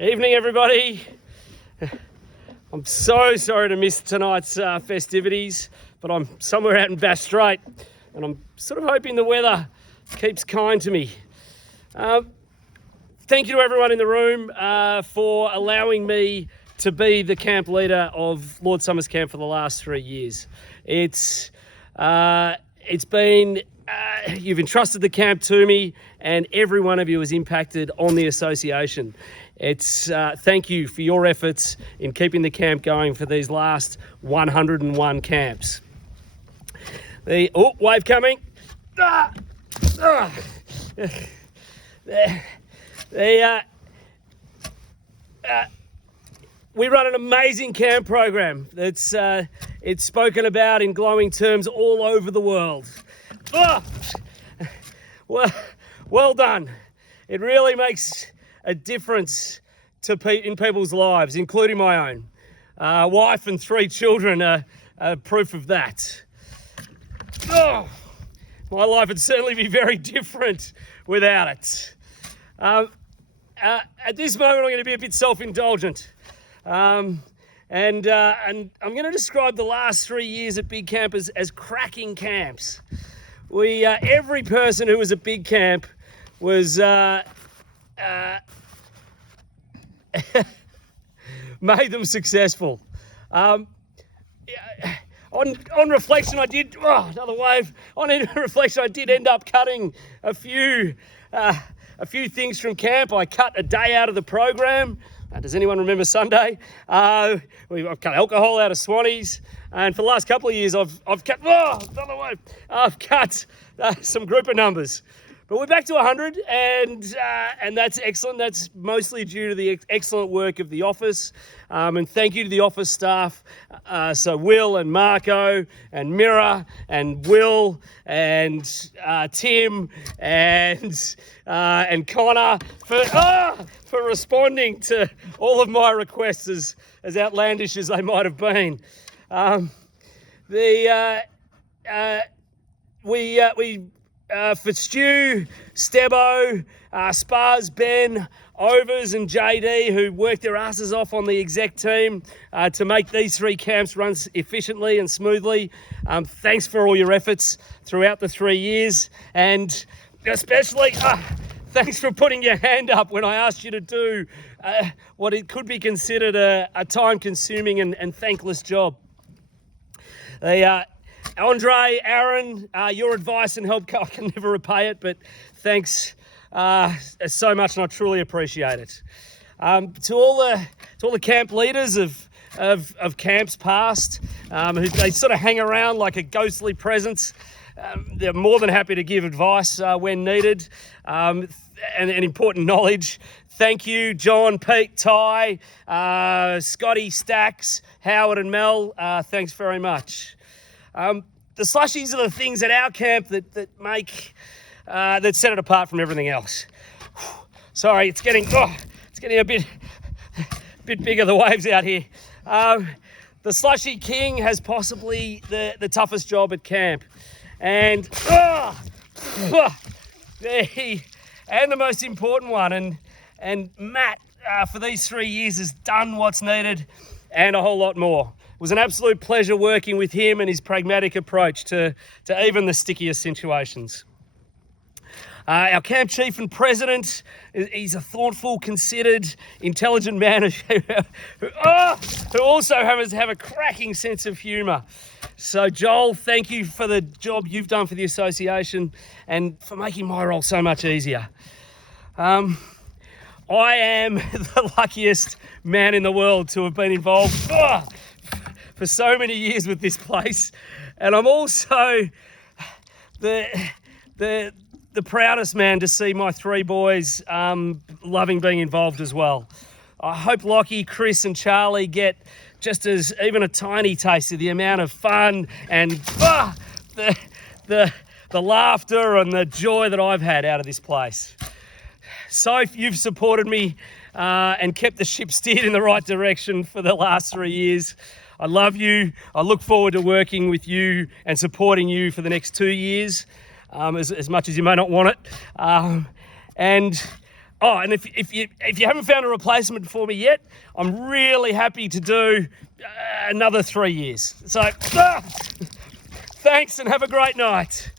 Evening, everybody. I'm so sorry to miss tonight's festivities, but I'm somewhere out in Bass Strait, and I'm sort of hoping the weather keeps kind to me. Thank you to everyone in the room for allowing me to be the camp leader of Lord Summers Camp for the last 3 years. It's been you've entrusted the camp to me, and every one of you has impacted on the association. It's thank you for your efforts in keeping the camp going for these last 101 camps. Wave coming. We run an amazing camp program that's it's spoken about in glowing terms all over the world. Well done. It really makes a difference in people's lives, including my own. Wife and 3 children are proof of that. My life would certainly be very different without it. At this moment, I'm going to be a bit self-indulgent. And I'm going to describe the last 3 years at Big Camp as cracking camps. Every person who was at Big Camp was made them successful. On reflection, I did another wave. On reflection, I did end up cutting a few things from camp. I cut a day out of the program. Does anyone remember Sunday? I've cut alcohol out of Swannies, and for the last couple of years, I've cut some grouper numbers. But we're back to 100, and that's excellent. That's mostly due to the excellent work of the office, and thank you to the office staff. So Will and Marco and Mira and Will and Tim and Connor for responding to all of my requests, as outlandish as they might have been. For Stu, Stebo, Spars, Ben, Overs and JD, who worked their asses off on the exec team to make these 3 camps run efficiently and smoothly. Thanks for all your efforts throughout the 3 years, and especially thanks for putting your hand up when I asked you to do what it could be considered a time-consuming and thankless job. Andre, Aaron, your advice and help, I can never repay it, but thanks so much, and I truly appreciate it. To all the camp leaders of camps past, who they sort of hang around like a ghostly presence, they're more than happy to give advice when needed, and important knowledge. Thank you, John, Pete, Ty, Scotty, Stacks, Howard and Mel. Thanks very much. The slushies are the things at our camp that set it apart from everything else. Sorry, it's getting a bit bigger, the waves out here. The slushy king has possibly the toughest job at camp, and the most important one. And Matt, for these 3 years, has done what's needed and a whole lot more. It was an absolute pleasure working with him and his pragmatic approach to even the stickiest situations. Our camp chief and president, he's a thoughtful, considered, intelligent man who also happens to have a cracking sense of humour. So Joel, thank you for the job you've done for the association and for making my role so much easier. I am the luckiest man in the world to have been involved for so many years with this place, and I'm also the proudest man to see my 3 boys loving being involved as well. I hope Lockie, Chris and Charlie get just as even a tiny taste of the amount of fun and the laughter and the joy that I've had out of this place. Soph, you've supported me and kept the ship steered in the right direction for the last 3 years. I love you. I look forward to working with you and supporting you for the next 2 years, as much as you may not want it. And Oh, and if you haven't found a replacement for me yet, I'm really happy to do another 3 years. So, thanks and have a great night.